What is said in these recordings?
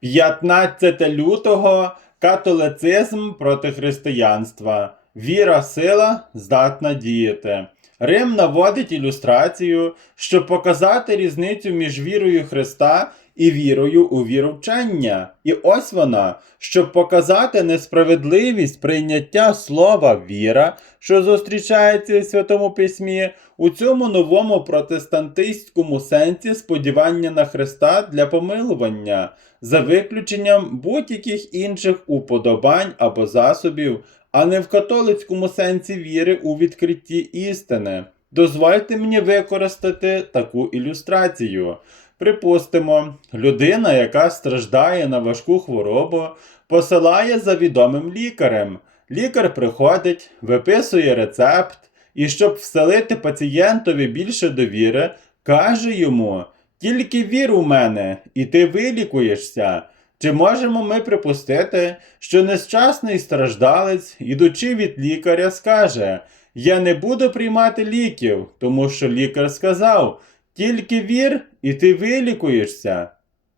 15 лютого католицизм проти християнства. Віра, сила здатна діяти. Рим наводить ілюстрацію, щоб показати різницю між вірою Христа і вірою у віровчення. І ось вона, щоб показати несправедливість прийняття слова віра, що зустрічається в Святому Письмі, у цьому новому протестантистському сенсі сподівання на Христа для помилування, за виключенням будь-яких інших уподобань або засобів, а не в католицькому сенсі віри у відкритті істини. Дозвольте мені використати таку ілюстрацію. Припустимо, людина, яка страждає на важку хворобу, посилає за відомим лікарем. Лікар приходить, виписує рецепт і, щоб вселити пацієнтові більше довіри, каже йому: тільки вір у мене, і ти вилікуєшся. Чи можемо ми припустити, що нещасний страждалець, ідучи від лікаря, скаже: Я не буду приймати ліків, тому що лікар сказав, тільки вір, і ти вилікуєшся.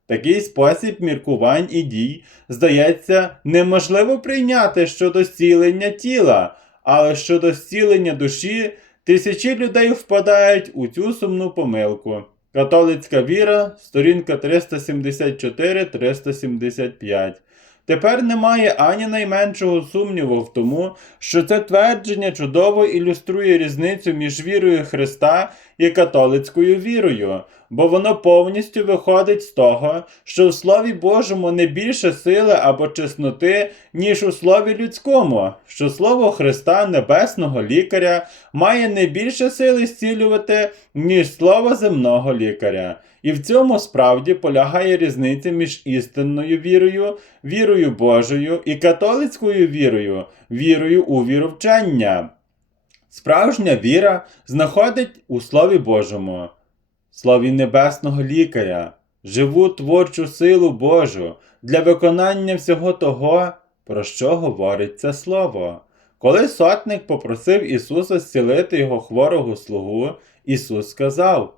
Такий спосіб міркувань і дій, здається, неможливо прийняти щодо зцілення тіла, але щодо зцілення душі тисячі людей впадають у цю сумну помилку. Католицька віра, сторінка 374-375. Тепер немає ані найменшого сумніву в тому, що це твердження чудово ілюструє різницю між вірою Христа і католицькою вірою, бо воно повністю виходить з того, що в Слові Божому не більше сили або чесноти, ніж у Слові людському, що Слово Христа, Небесного лікаря, має не більше сили зцілювати, ніж слово земного лікаря. І в цьому справді полягає різниця між істинною вірою, вірою Божою і католицькою вірою, вірою у віровчення. Справжня віра знаходить у Слові Божому, Слові Небесного лікаря, живу творчу силу Божу для виконання всього того, про що говорить це Слово. Коли сотник попросив Ісуса зцілити його хворого слугу, Ісус сказав: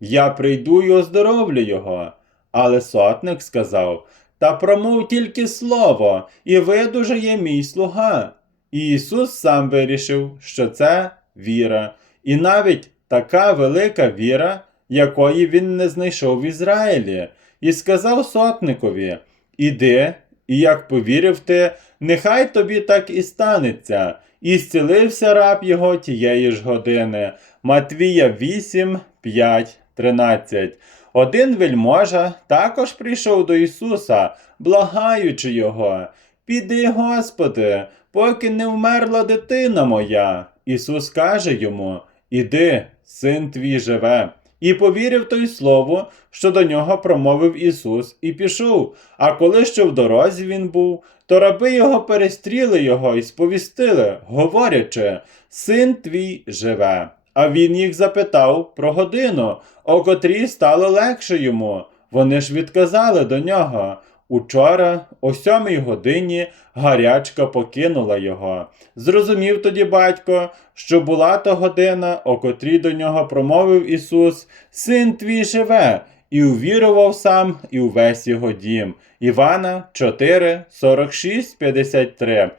Я прийду і оздоровлю його. Але сотник сказав: Та промов тільки слово, і видужає мій слуга. І Ісус сам вирішив, що це віра, і навіть така велика віра, якої він не знайшов в Ізраїлі, і сказав сотникові: Іди, і як повірив ти, нехай тобі так і станеться. І зцілився раб його тієї ж години. Матвія 8, 5, 13. Один вельможа також прийшов до Ісуса, благаючи його. Піди, Господи, поки не вмерла дитина моя. Ісус каже йому: Іди, син твій живе. І повірив той слово, що до нього промовив Ісус, і пішов. А коли ще в дорозі він був, то раби його перестріли його і сповістили, говорячи: Син твій живе. А він їх запитав про годину, о котрій стало легше йому. Вони ж відказали до нього. Учора, о сьомій годині, гарячка покинула його. Зрозумів тоді батько, що була то година, о котрій до нього промовив Ісус, Син твій живе, і увірував сам, і увесь його дім. Івана 4, 46, 53.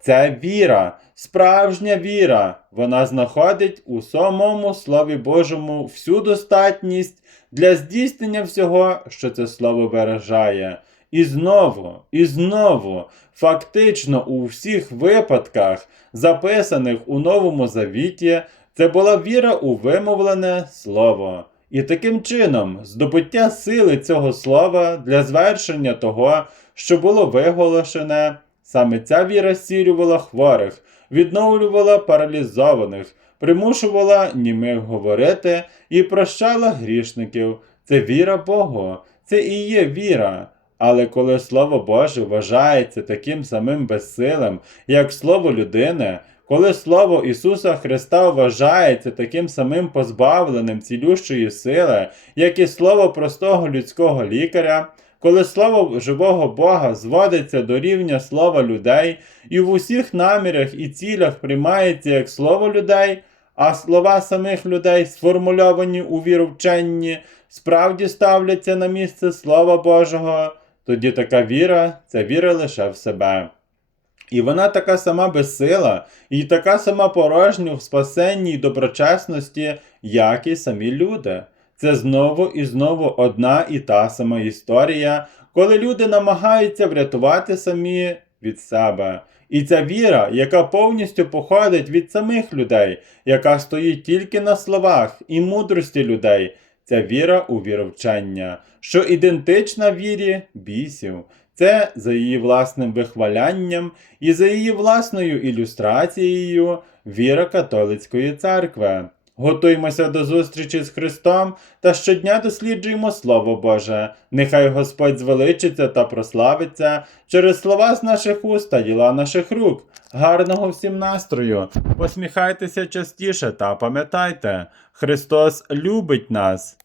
Це віра, справжня віра. Вона знаходить у самому Слові Божому всю достатність для здійснення всього, що це слово виражає. І знову, і знову, фактично у всіх випадках, записаних у Новому Завіті, це була віра у вимовлене слово. І таким чином, здобуття сили цього слова для звершення того, що було виголошене, саме ця віра зцілювала хворих, відновлювала паралізованих, примушувала німих говорити і прощала грішників. Це віра Богу, це і є віра. Але коли Слово Боже вважається таким самим безсилим, як Слово людини, коли Слово Ісуса Христа вважається таким самим позбавленим цілющої сили, як і Слово простого людського лікаря, коли Слово живого Бога зводиться до рівня слова людей і в усіх намірах і цілях приймається як слово людей, а слова самих людей, сформульовані у віровченні, справді ставляться на місце Слова Божого, тоді така віра це віра лише в себе. І вона така сама безсила, і така сама порожня в спасенні й доброчесності, як і самі люди. Це знову і знову одна і та сама історія, коли люди намагаються врятувати самі від себе. І ця віра, яка повністю походить від самих людей, яка стоїть тільки на словах і мудрості людей, це віра у віровчення, що ідентична вірі бісів. Це за її власним вихвалянням і за її власною ілюстрацією віра католицької церкви. Готуймося до зустрічі з Христом та щодня досліджуємо Слово Боже. Нехай Господь звеличиться та прославиться через слова з наших уст та діла наших рук. Гарного всім настрою! Посміхайтеся частіше та пам'ятайте, Христос любить нас.